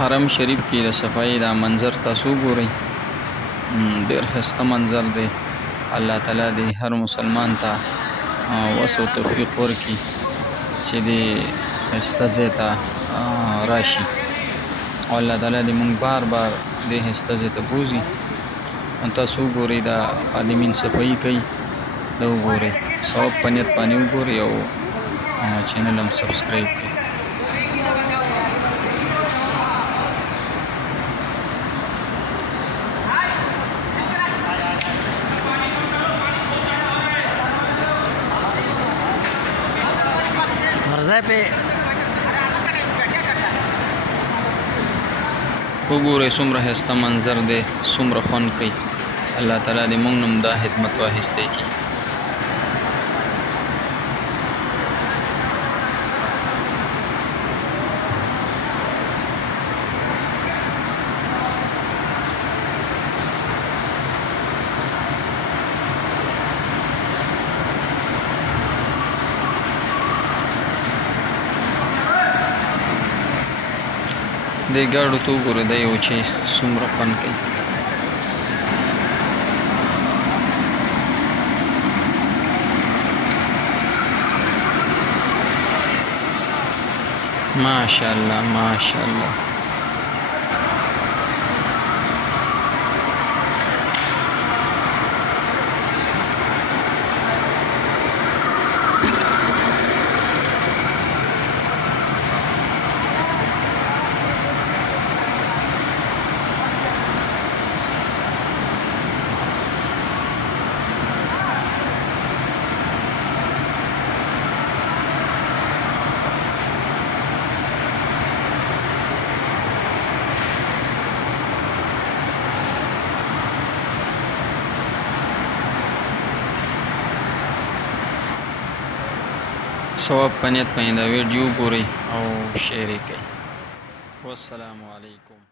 حرم شریف کې د صفایي دا منظر تاسو ګورئ. ډېر ښایسته منظر دی. الله تعالی دې هر مسلمان ته وس او توفیق ورکړي چې دې ښایسته ځای ته راشي، او الله تعالی دې موږ بار بار دې ښایسته ځای ته بوځي. تاسو وګورئ دا خادمین صفایي کوي، دا وګورئ، ثواب په نیت باندې وګورئ او چینل هم سبسکرایب کړئ. وګورئ څومره ښایسته منظر دی، څومره خوند کوي. الله تعالی دې موږ نم دا خدمت واخیستی کړي. دې ګاډو ته وګوره، دا یو چې څومره خوند کوي. ماشاءالله ماشاءالله. ثواب په نیت باندې دا ویډیو ګورئ او شیر یې کړئ. والسلام علیکم.